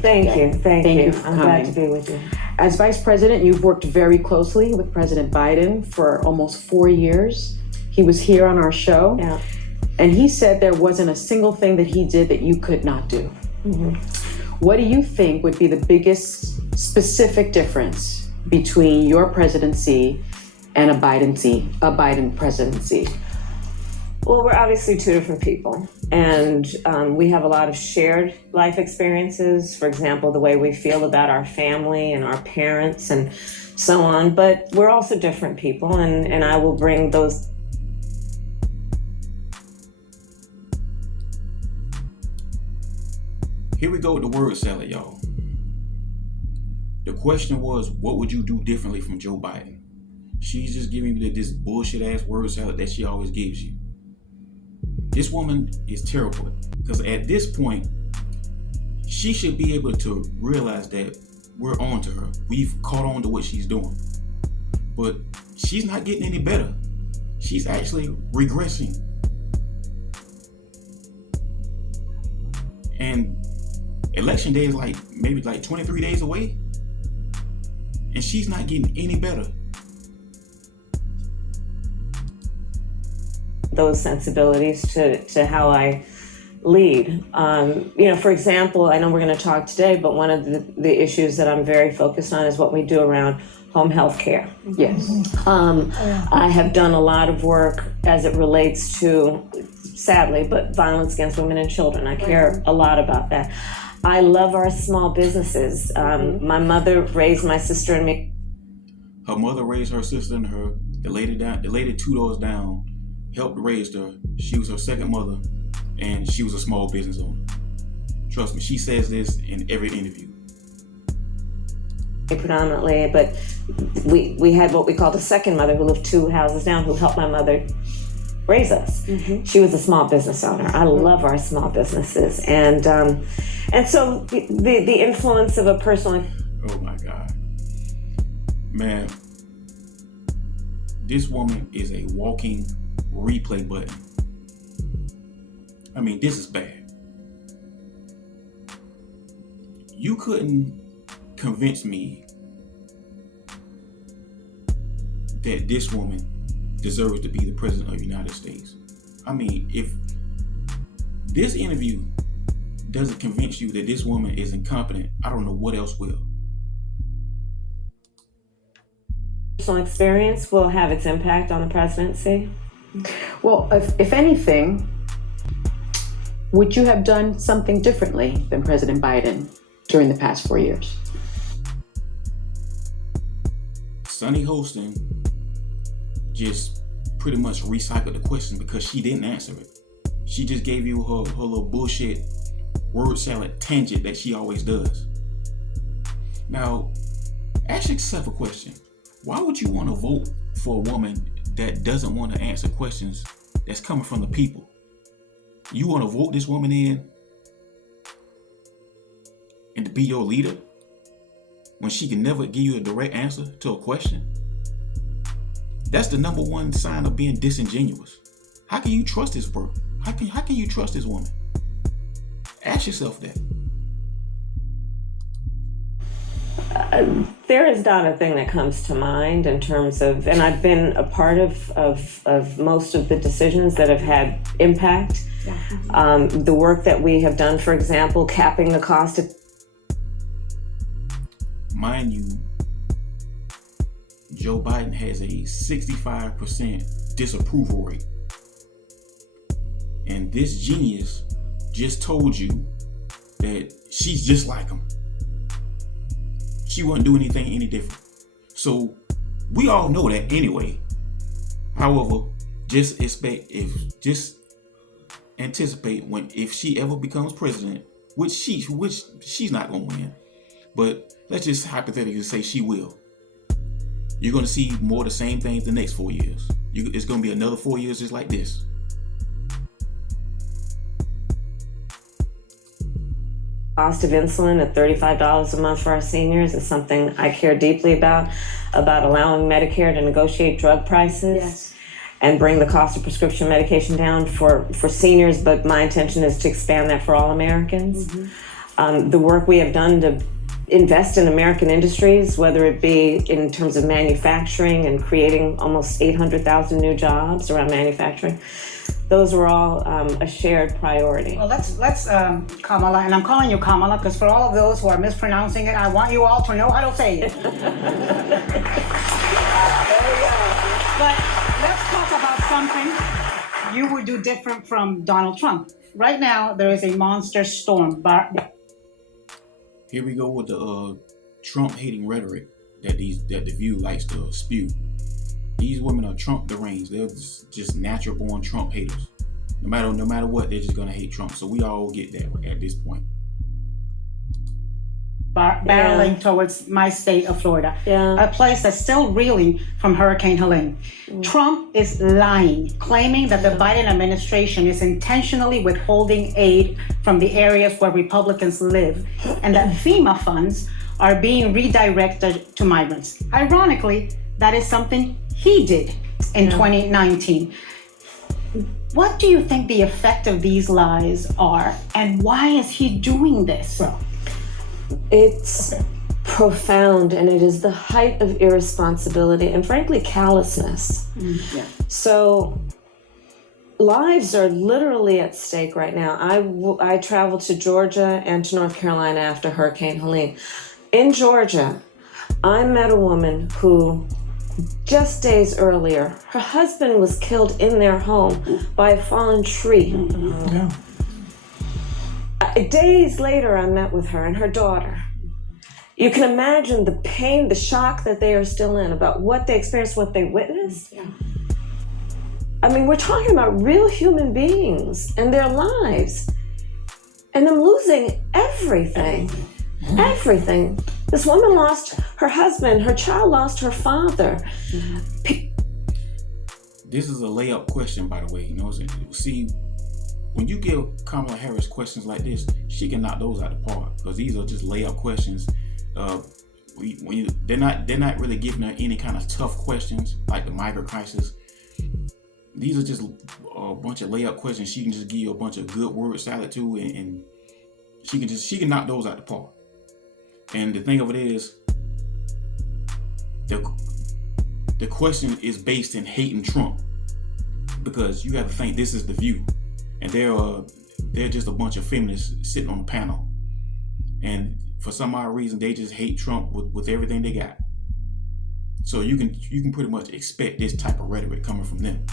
Thank you. Thank you for I'm coming. glad to be with you. As Vice President, you've worked very closely with President Biden for almost 4 years. He was here on our show, and he said there wasn't a single thing that he did that you could not do. Mm-hmm. What do you think would be the biggest specific difference between your presidency and a Biden presidency? Well, we're obviously two different people, and we have a lot of shared life experiences. For example, the way we feel about our family and our parents and so on, but we're also different people, and I will bring those. Here we go with the word salad, y'all. The question was, what would you do differently from Joe Biden? She's just giving you this bullshit ass word salad that she always gives you. This woman is terrible, because at this point, she should be able to realize that we're on to her. We've caught on to what she's doing. But she's not getting any better. She's actually regressing. And election day is maybe 23 days away. And she's not getting any better. Those sensibilities to how I lead. For example, I know we're going to talk today, but one of the issues that I'm very focused on is what we do around home health care. Yes. I have done a lot of work as it relates to, sadly, but violence against women and children. I care a lot about that. I love our small businesses. My mother raised my sister and me. Her mother raised her sister and her. The lady 2 doors down helped raise her. She was her second mother, and she was a small business owner. Trust me, she says this in every interview. Predominantly, but we had what we called a second mother who lived 2 houses down, who helped my mother raise us. Mm-hmm. She was a small business owner. I love our small businesses, and so the influence of a personal. Oh my God, man, this woman is a walking replay button. I mean, this is bad. You couldn't convince me that this woman deserves to be the president of the United States. I mean, if this interview doesn't convince you that this woman is incompetent, I don't know what else will. Personal experience will have its impact on the presidency. Well, if anything, would you have done something differently than President Biden during the past 4 years? Sunny Hostin just pretty much recycled the question because she didn't answer it. She just gave you her little bullshit word salad tangent that she always does. Now, ask yourself a question. Why would you want to vote for a woman that doesn't want to answer questions that's coming from the people? You want to vote this woman in and to be your leader when she can never give you a direct answer to a question? That's the number one sign of being disingenuous. How can you trust this work? How can you trust this woman? Ask yourself that. There is not a thing that comes to mind in terms of, and I've been a part of most of the decisions that have had impact. Yeah. The work that we have done, for example, capping the cost of. Mind you, Joe Biden has a 65% disapproval rate. And this genius just told you that she's just like him. She wouldn't do anything any different. So we all know that anyway. However, just anticipate if she ever becomes president, which she's not gonna win, but let's just hypothetically say she will. You're gonna see more of the same things the next 4 years. It's gonna be another 4 years just like this. Cost of insulin at $35 a month for our seniors is something I care deeply about allowing Medicare to negotiate drug prices and bring the cost of prescription medication down for seniors, but my intention is to expand that for all Americans. Mm-hmm. The work we have done to invest in American industries, whether it be in terms of manufacturing and creating almost 800,000 new jobs around manufacturing, those were all a shared priority. Well, let's Kamala, and I'm calling you Kamala because for all of those who are mispronouncing it, I want you all to know how to say it. But let's talk about something you would do different from Donald Trump. Right now, there is a monster storm. Here we go with the Trump-hating rhetoric that the View likes to spew. These women are Trump deranged. They're just natural-born Trump haters. No matter what, they're just gonna hate Trump. So we all get that at this point. Barreling towards my state of Florida, Yeah. a place that's still reeling from Hurricane Helene. Trump is lying, claiming that the Biden administration is intentionally withholding aid from the areas where Republicans live, and that FEMA funds are being redirected to migrants. Ironically, that is something he did in 2019. What do you think the effect of these lies are, and why is he doing this? It's profound, and it is the height of irresponsibility and frankly callousness. Yeah. So lives are literally at stake right now. I traveled to Georgia and to North Carolina after Hurricane Helene. In Georgia, I met a woman who just days earlier, her husband was killed in their home by a fallen tree. Yeah. Days later, I met with her and her daughter. You can imagine the pain, the shock that they are still in about what they experienced, what they witnessed. Yeah. I mean, we're talking about real human beings and their lives, and them losing everything. Everything. This woman lost her husband, her child lost her father. This is a layup question, by the way. You know, see, when you give Kamala Harris questions like this, she can knock those out the park because these are just layup questions. They're not really giving her any kind of tough questions like the migrant crisis. These are just a bunch of layup questions. She can just give you a bunch of good word salad to, and she can knock those out the park. And the thing of it is, the question is based in hating Trump because you have to think this is the View, and they're just a bunch of feminists sitting on the panel, and for some odd reason they just hate Trump with everything they got. So you can pretty much expect this type of rhetoric coming from them.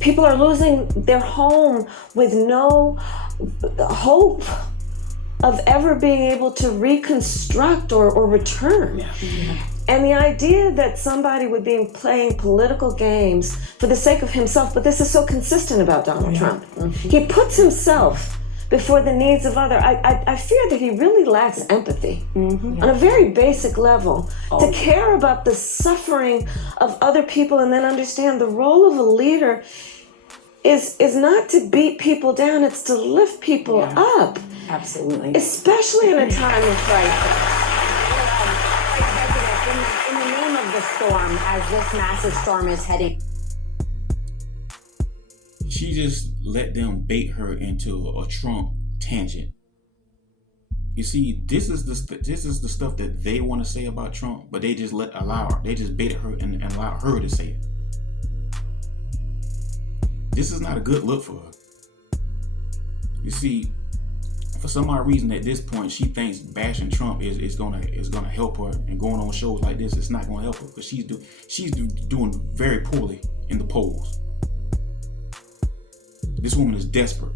People are losing their home with no hope of ever being able to reconstruct or return. Yeah. And the idea that somebody would be playing political games for the sake of himself, but this is so consistent about Donald Trump. He puts himself before the needs of others. I fear that he really lacks empathy on a very basic level to care about the suffering of other people and then understand the role of a leader is not to beat people down, it's to lift people up. Absolutely. Especially in a time of crisis. In the name of the storm, as this massive storm is heading. She just let them bait her into a Trump tangent. You see, this is the stuff that they want to say about Trump, but they just they just baited her and allow her to say it. This is not a good look for her. You see, for some odd reason at this point, she thinks bashing Trump is gonna help her, and going on shows like this, it's not gonna help her because she's doing very poorly in the polls. This woman is desperate.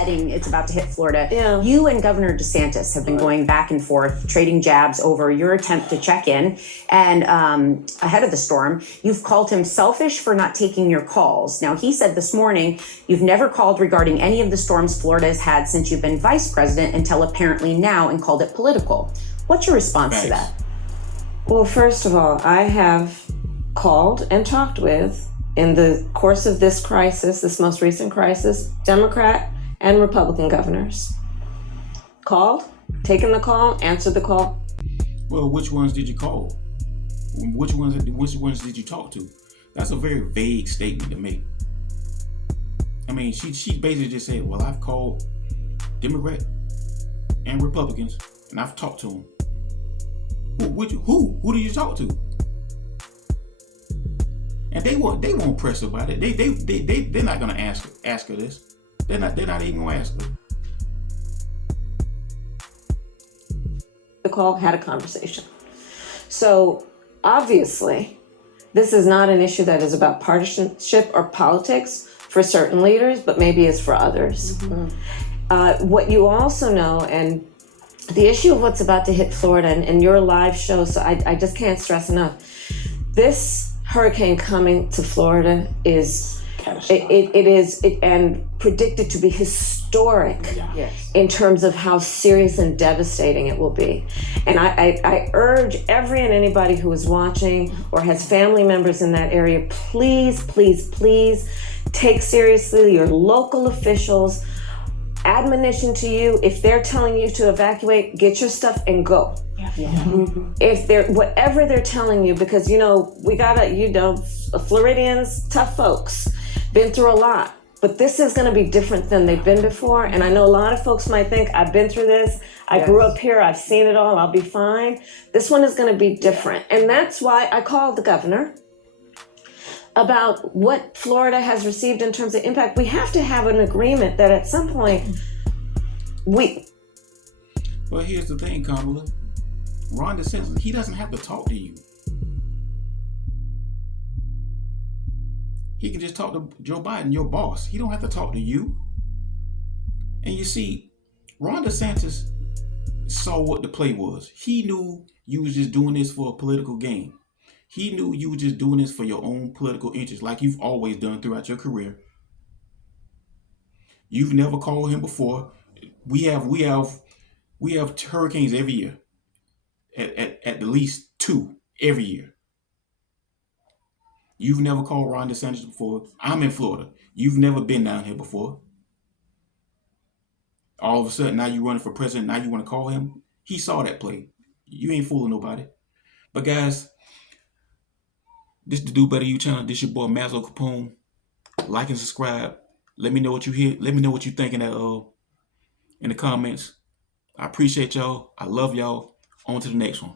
It's about to hit Florida. Yeah. You and Governor DeSantis have been going back and forth, trading jabs over your attempt to check in. And ahead of the storm, you've called him selfish for not taking your calls. Now, he said this morning, you've never called regarding any of the storms Florida has had since you've been vice president until apparently now, and called it political. What's your response to that? Well, first of all, I have called and talked with, in the course of this crisis, this most recent crisis, Democrat and Republican governors. Called, taken the call, answered the call. Well, which ones did you call? Which ones did you talk to? That's a very vague statement to make. I mean, she basically just said, well, I've called Democrat and Republicans, and I've talked to them. Who did you talk to? And they won't press about it. They're not gonna ask her this. They're not even gonna ask her. The call, had a conversation. So obviously, this is not an issue that is about partisanship or politics for certain leaders, but maybe is for others. What you also know, and the issue of what's about to hit Florida and your live show, so I just can't stress enough. This hurricane coming to Florida is and predicted to be historic in terms of how serious and devastating it will be. And I urge every and anybody who is watching or has family members in that area, please, please, please take seriously your local officials. Admonition to you, if they're telling you to evacuate, get your stuff and go. If they're whatever they're telling you, because we gotta, Floridians, tough folks, been through a lot, but this is going to be different than they've been before. And I know a lot of folks might think, I've been through this, I grew up here, I've seen it all, I'll be fine. This one is going to be different, and that's why I called the governor about what Florida has received in terms of impact. We have to have an agreement that at some point Well, here's the thing, Kamala. Ron DeSantis, he doesn't have to talk to you. He can just talk to Joe Biden, your boss. He don't have to talk to you. And you see, Ron DeSantis saw what the play was. He knew you was just doing this for a political game. He knew you were just doing this for your own political interest, like you've always done throughout your career. You've never called him before. We have hurricanes every year. At the least 2 every year. You've never called Ron DeSantis before. I'm in Florida. You've never been down here before. All of a sudden, now you're running for president. Now you want to call him? He saw that play. You ain't fooling nobody. But guys, this is the Do Better You channel. This your boy Mazzo Capone. Like and subscribe. Let me know what you hear. Let me know what you think in the comments. I appreciate y'all. I love y'all. On to the next one.